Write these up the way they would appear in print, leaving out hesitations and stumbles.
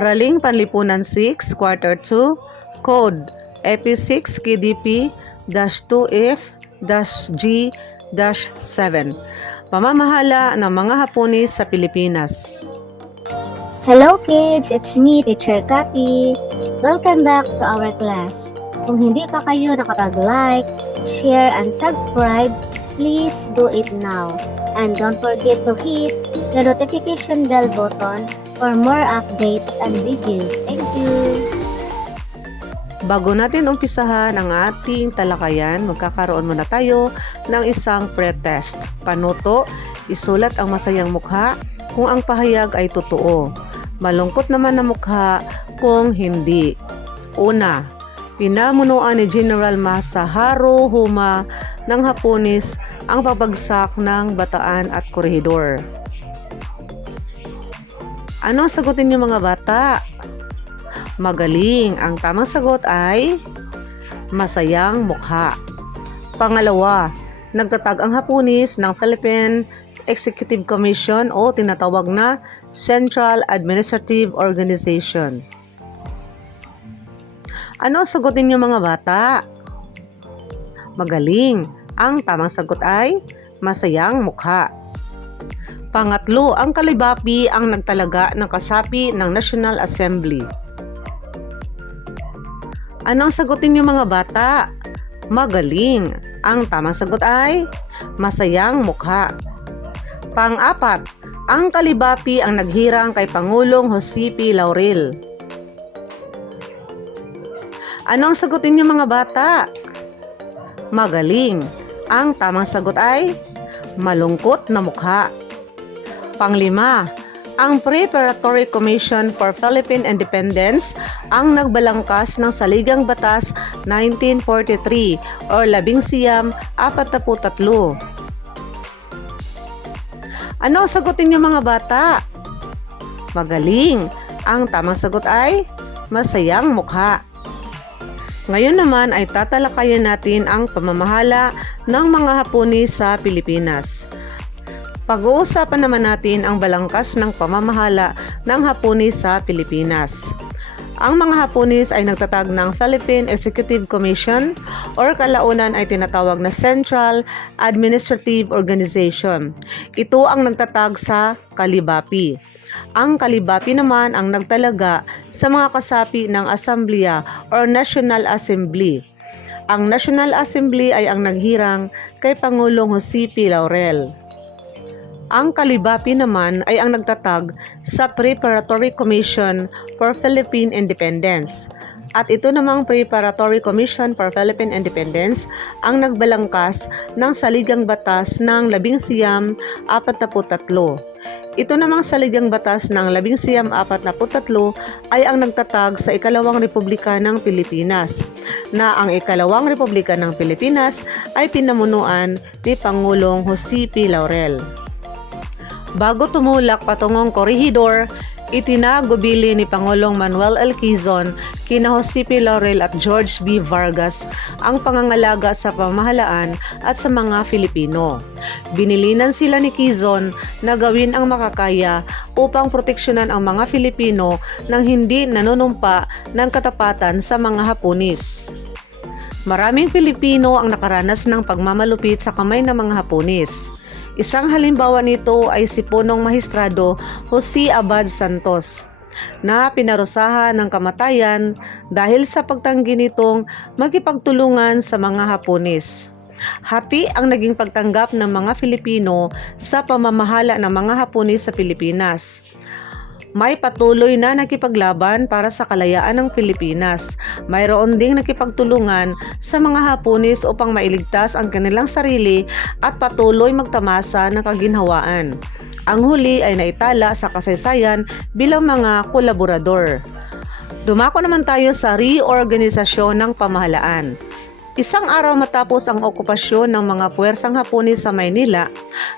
Araling Panlipunan 6, Quarter 2, Code EP6 KDP-2F-G-7. Pamamahala ng mga Haponis sa Pilipinas. Hello kids, it's me, Teacher Katy. Welcome back to our class. Kung hindi pa kayo nakapag-like, share, and subscribe, please do it now. And don't forget to hit the notification bell button for more updates and videos. Thank you! Bago natin umpisahan ang ating talakayan, magkakaroon muna tayo ng isang pre-test. Panuto, isulat ang masayang mukha kung ang pahayag ay totoo. Malungkot naman na mukha kung hindi. Una, pinamunuan ni General Masaharu Huma ng Haponis ang pagbagsak ng Bataan at Corregidor. Ano ang sagutin niyo mga bata? Magaling. Ang tamang sagot ay masayang mukha. Pangalawa, nagtatag ang Haponis ng Philippine Executive Commission o tinatawag na Central Administrative Organization. Ano ang sagutin niyo mga bata? Magaling. Ang tamang sagot ay masayang mukha. Pangatlo, ang Kalibapi ang nagtalaga ng kasapi ng National Assembly. Ano ang sagutin niyo mga bata? Magaling. Ang tamang sagot ay masayang mukha. Pang-apat, ang Kalibapi ang naghirang kay Pangulong Jose P. Laurel. Ano ang sagutin niyo mga bata? Magaling. Ang tamang sagot ay malungkot na mukha. Panglima, ang Preparatory Commission for Philippine Independence ang nagbalangkas ng Saligang Batas 1943 o 1943. Ano ang sagutin niyo mga bata? Magaling. Ang tamang sagot ay masayang mukha. Ngayon naman ay tatalakayin natin ang pamamahala ng mga Haponis sa Pilipinas. Pag-uusapan naman natin ang balangkas ng pamamahala ng Haponis sa Pilipinas. Ang mga Haponis ay nagtatag ng Philippine Executive Commission or kalaunan ay tinatawag na Central Administrative Organization. Ito ang nagtatag sa Kalibapi. Ang Kalibapi naman ang nagtalaga sa mga kasapi ng Asambleya or National Assembly. Ang National Assembly ay ang naghirang kay Pangulong Jose P. Laurel. Ang Kalibapi naman ay ang nagtatag sa Preparatory Commission for Philippine Independence. At ito namang Preparatory Commission for Philippine Independence ang nagbalangkas ng Saligang Batas ng 1943. Ito namang Saligang Batas ng 1943 ay ang nagtatag sa Ikalawang Republika ng Pilipinas, na ang Ikalawang Republika ng Pilipinas ay pinamunuan ni Pangulong Jose P. Laurel. Bago tumulak patungong Corregidor, itinagubili ni Pangulong Manuel L. Quezon kina Jose P. Laurel at George B. Vargas ang pangangalaga sa pamahalaan at sa mga Filipino. Binilinan sila ni Quezon na gawin ang makakaya upang proteksyonan ang mga Filipino nang hindi nanunumpa ng katapatan sa mga Haponis. Maraming Pilipino ang nakaranas ng pagmamalupit sa kamay ng mga Haponis. Isang halimbawa nito ay si punong Mahistrado Jose Abad Santos na pinarusahan ng kamatayan dahil sa pagtanggi nitong magkipagtulungan sa mga Haponis. Hati ang naging pagtanggap ng mga Filipino sa pamamahala ng mga Haponis sa Pilipinas. May patuloy na nakipaglaban para sa kalayaan ng Pilipinas. Mayroon ding nakipagtulungan sa mga Haponis upang mailigtas ang kanilang sarili at patuloy magtamasa ng kaginhawaan. Ang huli ay naitala sa kasaysayan bilang mga kolaborador. Dumako naman tayo sa reorganisasyon ng pamahalaan. Isang araw matapos ang okupasyon ng mga puwersang Haponis sa Maynila,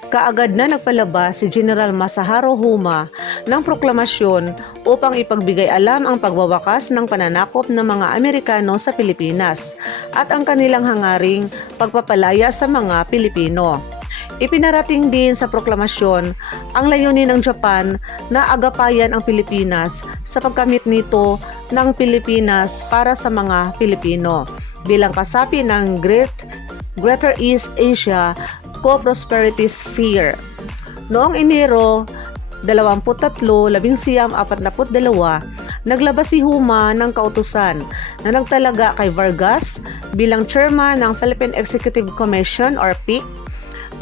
kaagad na nagpalabas si General Masaharu Huma ng proklamasyon upang ipagbigay alam ang pagwawakas ng pananakop ng mga Amerikano sa Pilipinas at ang kanilang hangaring pagpapalaya sa mga Pilipino. Ipinarating din sa proklamasyon ang layunin ng Japan na agapayan ang Pilipinas sa pagkamit nito ng Pilipinas para sa mga Pilipino bilang kasapi ng Greater East Asia Co-Prosperity Sphere. Noong Enero 23, 1942, naglabas si Huma ng kautusan na nagtalaga kay Vargas bilang chairman ng Philippine Executive Commission or PEC.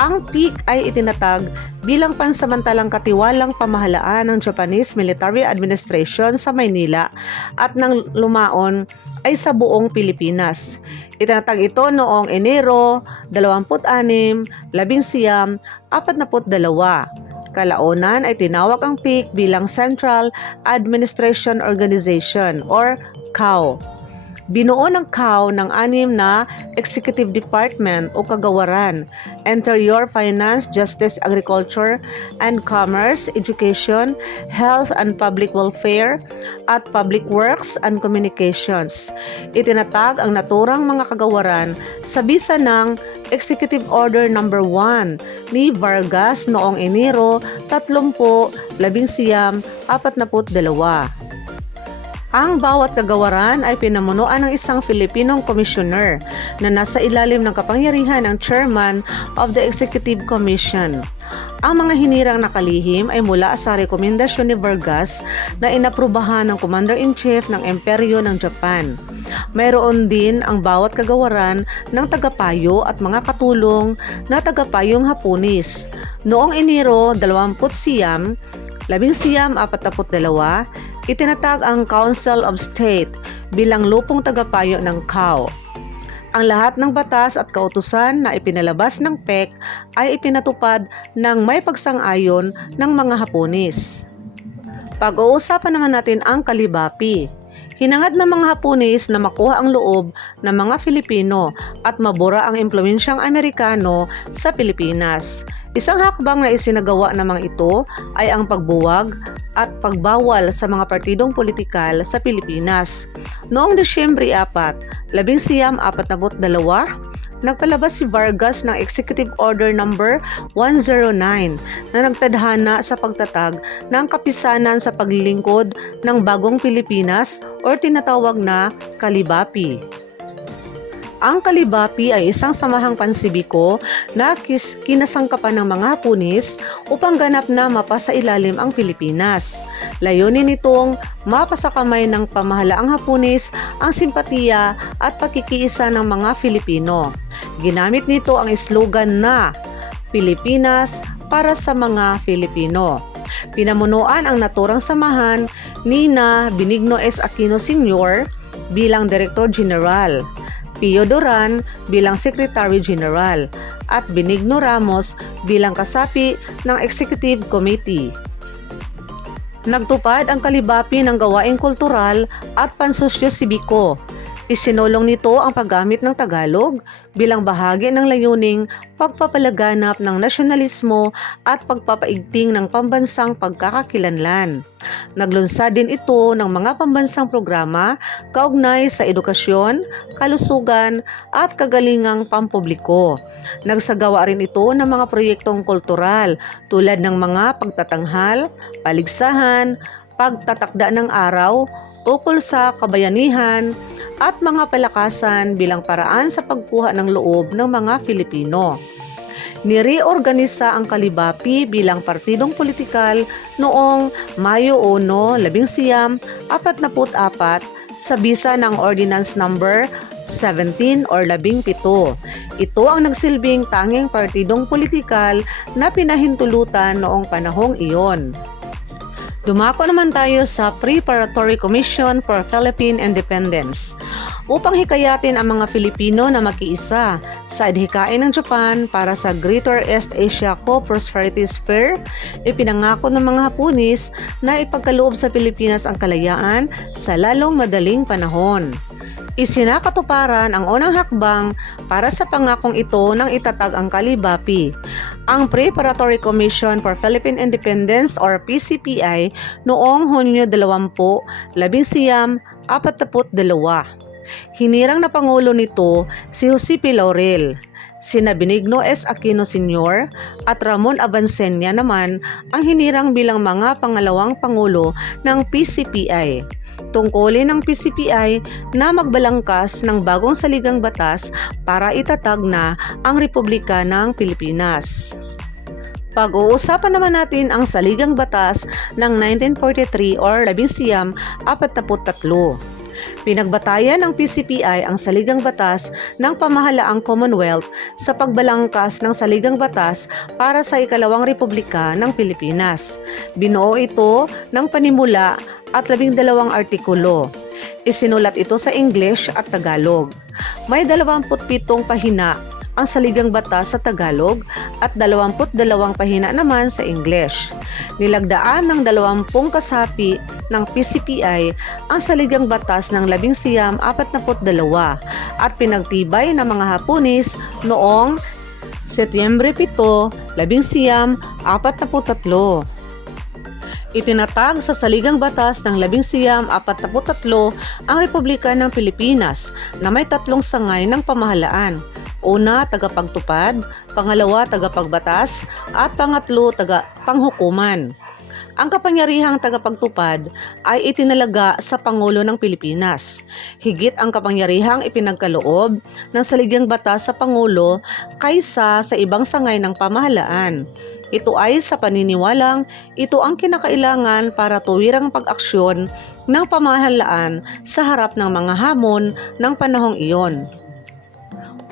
Ang PEC ay itinatag bilang pansamantalang katiwalang pamahalaan ng Japanese Military Administration sa Maynila at nang lumaon ay sa buong Pilipinas. Itinatag ito noong Enero 26, 1942. Kalaunan ay tinawag ang PEC bilang Central Administration Organization or CAO. Binuo ng CAO ng 6 na Executive Department o kagawaran: Interior, Finance, Justice, Agriculture and Commerce, Education, Health and Public Welfare, at Public Works and Communications. Itinatag ang naturang mga kagawaran sa bisa ng Executive Order No. 1 ni Vargas noong Enero 30, 1942. Ang bawat kagawaran ay pinamunuan ng isang Filipinong commissioner na nasa ilalim ng kapangyarihan ng Chairman of the Executive Commission. Ang mga hinirang nakalihim ay mula sa rekomendasyon ni Vargas na inaprubahan ng Commander-in-Chief ng Imperyo ng Japan. Mayroon din ang bawat kagawaran ng tagapayo at mga katulong na tagapayong Haponis. Noong Enero 29, 1942, itinatag ang Council of State bilang lupong tagapayo ng CAO. Ang lahat ng batas at kautusan na ipinalabas ng PEC ay ipinatupad ng may pagsang-ayon ng mga Haponis. Pag-uusapan naman natin ang Kalibapi. Hinangad ng mga Haponis na makuha ang loob ng mga Filipino at mabura ang impluwensyang Amerikano sa Pilipinas. Isang hakbang na isinagawa ng mga ito ay ang pagbuwag at pagbawal sa mga partidong politikal sa Pilipinas. Noong Disyembre 4, 1942, nagpalabas si Vargas ng Executive Order No. 109 na nagtadhana sa pagtatag ng kapisanan sa paglilingkod ng bagong Pilipinas o tinatawag na Kalibapi. Ang Kalibapi ay isang samahang pansibiko na kinasangkapan ng mga Haponis upang ganap na mapasailalim ang Pilipinas. Layunin nitong mapasakamay ng pamahalaang Haponis ang simpatiya at pakikiisa ng mga Filipino. Ginamit nito ang slogan na Pilipinas para sa mga Filipino. Pinamunuan ang naturang samahan ni na Benigno S. Aquino Sr. bilang Director General, Pio Duran bilang Secretary General, at Benigno Ramos bilang kasapi ng Executive Committee. Nagtupad ang Kalibapi ng gawaing kultural at pansosyo-sibiko. Isinulong nito ang paggamit ng Tagalog bilang bahagi ng layuning pagpapalaganap ng nasyonalismo at pagpapaigting ng pambansang pagkakakilanlan. Naglunsad din ito ng mga pambansang programa kaugnay sa edukasyon, kalusugan at kagalingang pampubliko. Nagsagawa rin ito ng mga proyektong kultural tulad ng mga pagtatanghal, paligsahan, pagtatakda ng araw ukol sa kabayanihan, at mga palakasan bilang paraan sa pagkuha ng loob ng mga Filipino. Nireorganisa ang Kalibapi bilang partidong politikal noong Mayo 1, 1944 sa bisa ng Ordinance No. 17 or 17. Ito ang nagsilbing tanging partidong politikal na pinahintulutan noong panahong iyon. Dumako naman tayo sa Preparatory Commission for Philippine Independence upang hikayatin ang mga Filipino na makiisa sa adhikain ng Japan para sa Greater East Asia Co-Prosperity Sphere. Ipinangako ng mga Haponis na ipagkaloob sa Pilipinas ang kalayaan sa lalong madaling panahon. Isinakatuparan ang unang hakbang para sa pangakong ito nang itatag ang Kalibapi, ang Preparatory Commission for Philippine Independence or PCPI noong Hunyo 20, 1942. Hinirang na pangulo nito si Jose P. Laurel. Sina Benigno S. Aquino Sr. at Ramon Abansenia naman ang hinirang bilang mga pangalawang pangulo ng PCPI. Tungkulin ng PCPI na magbalangkas ng bagong saligang batas para itatag na ang Republika ng Pilipinas. Pag-uusapan naman natin ang saligang batas ng 1943 or 1943. Pinagbatayan ng PCPI ang saligang batas ng pamahalaang Commonwealth sa pagbalangkas ng saligang batas para sa ikalawang Republika ng Pilipinas. Binuo ito ng panimula at 12 artikulo. Isinulat ito sa English at Tagalog. May 27 pahina ang saligang batas sa Tagalog at 22 pahina naman sa English. Nilagdaan ng 20 kasapi ng PCPI ang saligang batas ng 1942 at pinagtibay ng mga Hapones noong Setyembre 7, 1943. Itinatag sa saligang batas ng 1943 ang Republika ng Pilipinas na may 3 sangay ng pamahalaan. Una, tagapagtupad, pangalawa, tagapagbatas, at pangatlo, tagapanghukuman. Ang kapangyarihang tagapagtupad ay itinalaga sa Pangulo ng Pilipinas. Higit ang kapangyarihang ipinagkaloob ng saligang batas sa Pangulo kaysa sa ibang sangay ng pamahalaan. Ito ay sa paniniwalang ito ang kinakailangan para tuwirang pag-aksyon ng pamahalaan sa harap ng mga hamon ng panahong iyon.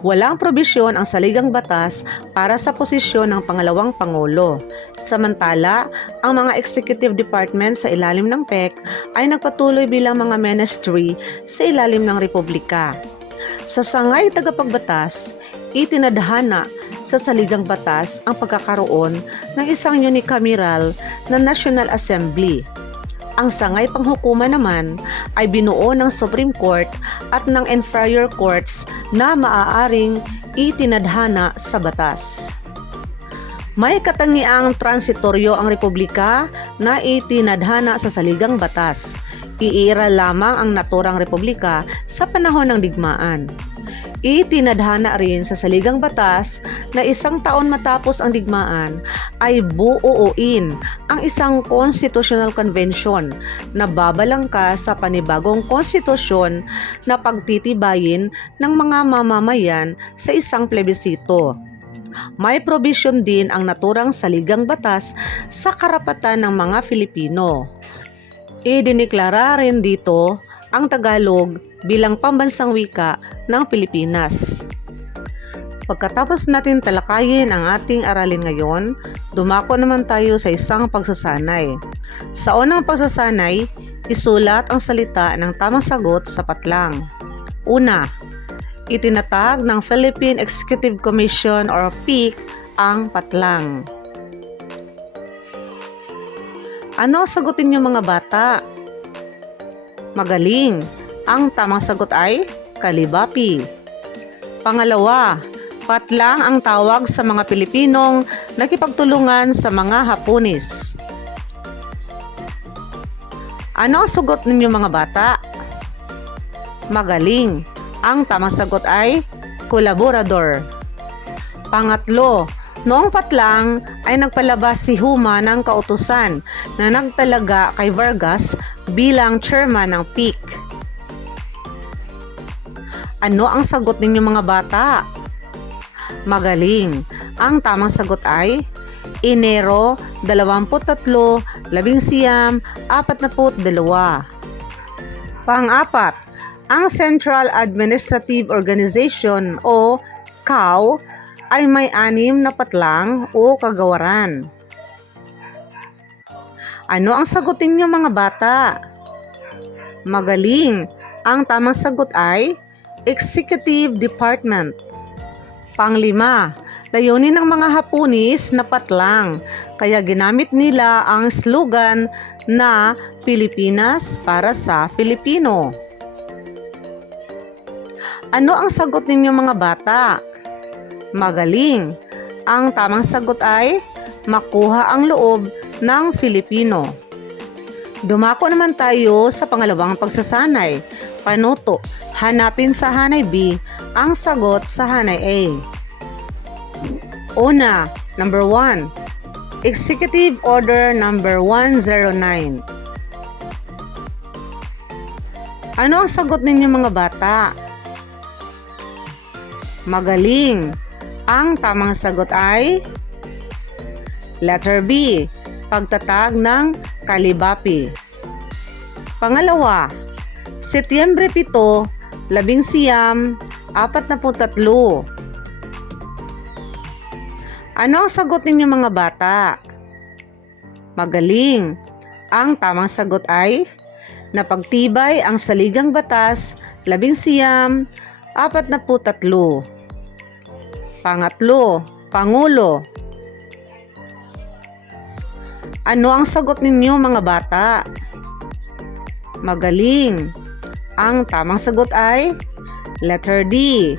Walang probisyon ang saligang batas para sa posisyon ng pangalawang pangulo. Samantala, ang mga executive department sa ilalim ng PEC ay nagpatuloy bilang mga ministry sa ilalim ng Republika. Sa sangay tagapagbatas, itinadhana sa saligang batas ang pagkakaroon ng isang unicameral na National Assembly. Ang sangay panghukuman naman ay binuo ng Supreme Court at ng inferior courts na maaaring itinadhana sa batas. May katangiang transitoryo ang Republika na itinadhana sa saligang batas. Iira lamang ang naturang Republika sa panahon ng digmaan. Itinadhana rin sa saligang batas na 1 taon matapos ang digmaan ay buuin ang isang constitutional convention na babalangkas sa panibagong konstitusyon na pagtitibayin ng mga mamamayan sa isang plebisito. May provision din ang naturang saligang batas sa karapatan ng mga Filipino. Idineklara rin dito ang Tagalog bilang pambansang wika ng Pilipinas. Pagkatapos natin talakayin ang ating aralin ngayon, dumako naman tayo sa isang pagsasanay. Sa unang pagsasanay, isulat ang salita ng tamang sagot sa patlang. Una, itinatag ng Philippine Executive Commission or PEC ang patlang. Ano ang sagutin niyo mga bata? Magaling! Ang tamang sagot ay kalibapi. Pangalawa, patlang ang tawag sa mga Pilipinong nakipagtulungan sa mga Hapones. Ano ang sagot ninyo mga bata? Magaling. Ang tamang sagot ay kolaborador. Pangatlo, noong patlang ay nagpalabas si Huma ng kautusan na nagtalaga kay Vargas bilang chairman ng PEC. Ano ang sagot ninyo mga bata? Magaling. Ang tamang sagot ay Enero 23, 1942. Pang-apat, ang Central Administrative Organization o CAO ay may 6 na patlang o kagawaran. Ano ang sagot ninyo mga bata? Magaling. Ang tamang sagot ay Executive Department. Panglima, layunin ng mga Hapones na patlang, kaya ginamit nila ang slogan na Pilipinas para sa Filipino. Ano ang sagot ninyo mga bata? Magaling. Ang tamang sagot ay makuha ang loob ng Filipino. Dumako naman tayo sa pangalawang pagsasanay. Panuto, hanapin sa hanay B ang sagot sa hanay A. Una, number 1. Executive Order number 109. Ano ang sagot ninyo mga bata? Magaling. Ang tamang sagot ay letter B, pagtatag ng Kalibapi. Pangalawa, Setyembre 7, 1943. Ano ang sagot ninyo mga bata? Magaling. Ang tamang sagot ay napagtibay ang saligang batas 1943. Pangatlo, Pangulo. Ano ang sagot ninyo mga bata? Magaling. Ang tamang sagot ay letter D,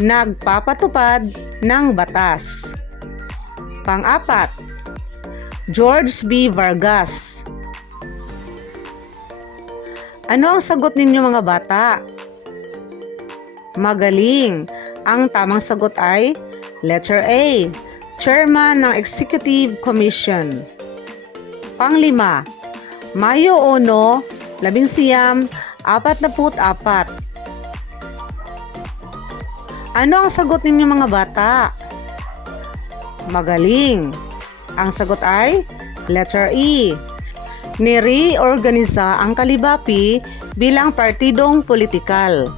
nagpapatupad ng batas. Pang-apat, George B. Vargas. Ano ang sagot ninyo mga bata? Magaling. Ang tamang sagot ay letter A, Chairman ng Executive Commission. Panglima, Mayo 1, 1944. Ano ang sagot ninyo mga bata? Magaling. Ang sagot ay letter E, ni-reorganisa ang Kalibapi bilang partidong politikal.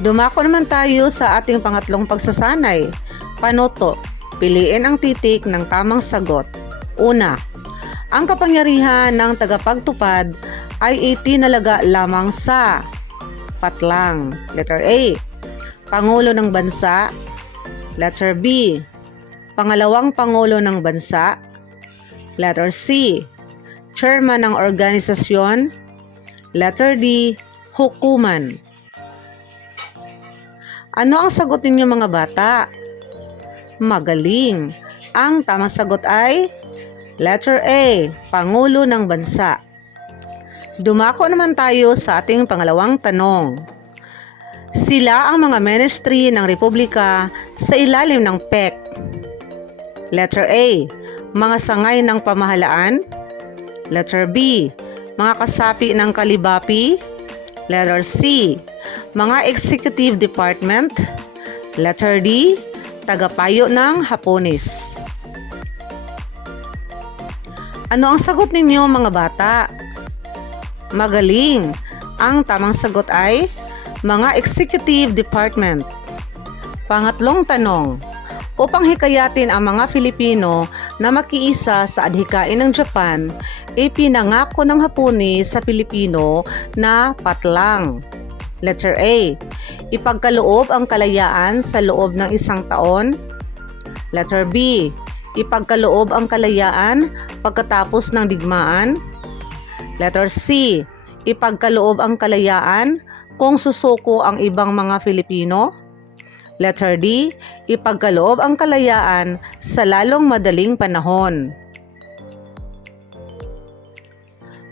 Dumako naman tayo sa ating pangatlong pagsasanay. Panoto, piliin ang titik ng tamang sagot. Una, ang kapangyarihan ng tagapagtupad ay itinalaga lamang sa patlang. Letter A, Pangulo ng Bansa. Letter B, Pangalawang Pangulo ng Bansa. Letter C, Chairman ng organisasyon. Letter D, Hukuman. Ano ang sagot ninyo mga bata? Magaling. Ang tamang sagot ay letter A, Pangulo ng Bansa. Dumako naman tayo sa ating pangalawang tanong. Sila ang mga ministry ng Republika sa ilalim ng PEC. Letter A, mga sangay ng pamahalaan. Letter B, mga kasapi ng Kalibapi. Letter C, mga executive department. Letter D, tagapayo ng Hapones. Ano ang sagot ninyo mga bata? Magaling. Ang tamang sagot ay mga executive department. Pangatlong tanong. Upang hikayatin ang mga Filipino na makiisa sa adhikain ng Japan, ipinangako ng Hapones sa Pilipino na patlang. Letter A, ipagkaloob ang kalayaan sa loob ng 1 taon. Letter B, ipagkaloob ang kalayaan pagkatapos ng digmaan. Letter C, ipagkaloob ang kalayaan kung susuko ang ibang mga Filipino. Letter D, ipagkaloob ang kalayaan sa lalong madaling panahon.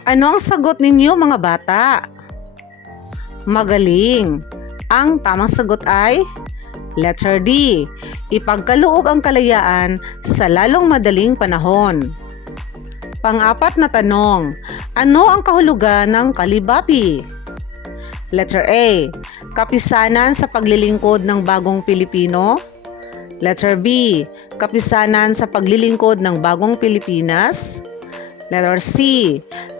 Ano ang sagot ninyo mga bata? Magaling. Ang tamang sagot ay letter D, ipagkaloob ang kalayaan sa lalong madaling panahon. Pang-apat na tanong, ano ang kahulugan ng Kalibapi? Letter A, kapisanan sa paglilingkod ng bagong Pilipino. Letter B, kapisanan sa paglilingkod ng bagong Pilipinas. Letter C,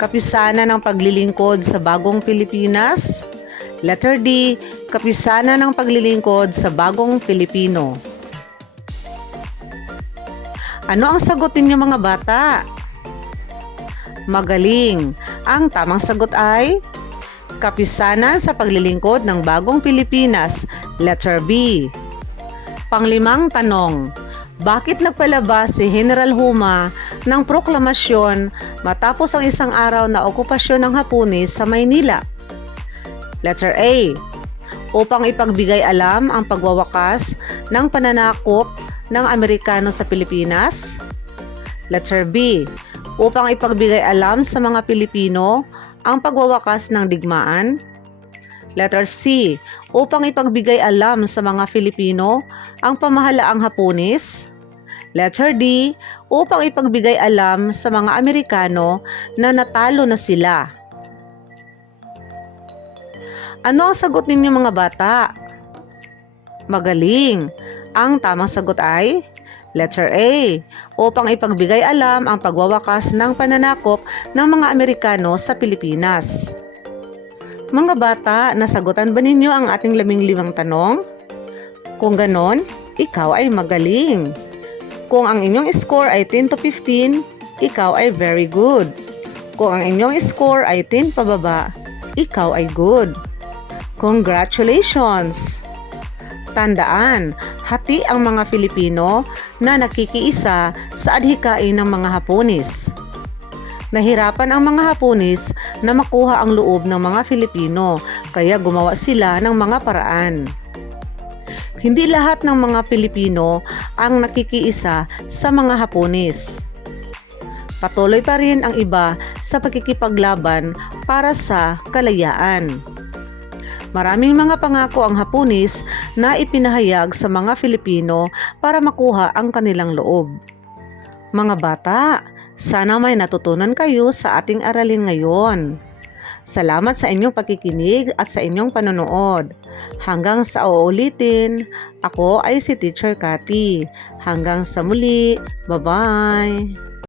kapisanan ng paglilingkod sa bagong Pilipinas. Letter D, kapisanan ng paglilingkod sa bagong Pilipino. Ano ang sagot ninyo mga bata? Magaling. Ang tamang sagot ay kapisanan sa paglilingkod ng bagong Pilipinas. Letter B. Panglimang tanong. Bakit nagpalabas si General Huma ng proklamasyon matapos ang 1 araw na okupasyon ng Hapones sa Maynila? Letter A, upang ipagbigay alam ang pagwawakas ng pananakop ng Amerikano sa Pilipinas. Letter B, upang ipagbigay alam sa mga Pilipino ang pagwawakas ng digmaan. Letter C. Upang ipagbigay alam sa mga Filipino ang pamahalaang Hapones. Letter D. Upang ipagbigay alam sa mga Amerikano na natalo na sila. Ano ang sagot ninyo mga bata? Magaling! Ang tamang sagot ay letter A. Upang ipagbigay alam ang pagwawakas ng pananakop ng mga Amerikano sa Pilipinas. Mga bata, nasagutan ba ninyo ang ating 15 tanong? Kung ganon, ikaw ay magaling. Kung ang inyong score ay 10 to 15, ikaw ay very good. Kung ang inyong score ay 10 pababa, ikaw ay good. Congratulations! Tandaan, hati ang mga Filipino na nakikiisa sa adhikain ng mga Hapones. Nahirapan ang mga Hapones na makuha ang loob ng mga Filipino, kaya gumawa sila ng mga paraan. Hindi lahat ng mga Pilipino ang nakikiisa sa mga Hapones. Patuloy pa rin ang iba sa pagkikipaglaban para sa kalayaan. Maraming mga pangako ang Hapones na ipinahayag sa mga Filipino para makuha ang kanilang loob. Mga bata, sana may natutunan kayo sa ating aralin ngayon. Salamat sa inyong pakikinig at sa inyong panonood. Hanggang sa uulitin, ako ay si Teacher Cathy. Hanggang sa muli, bye-bye!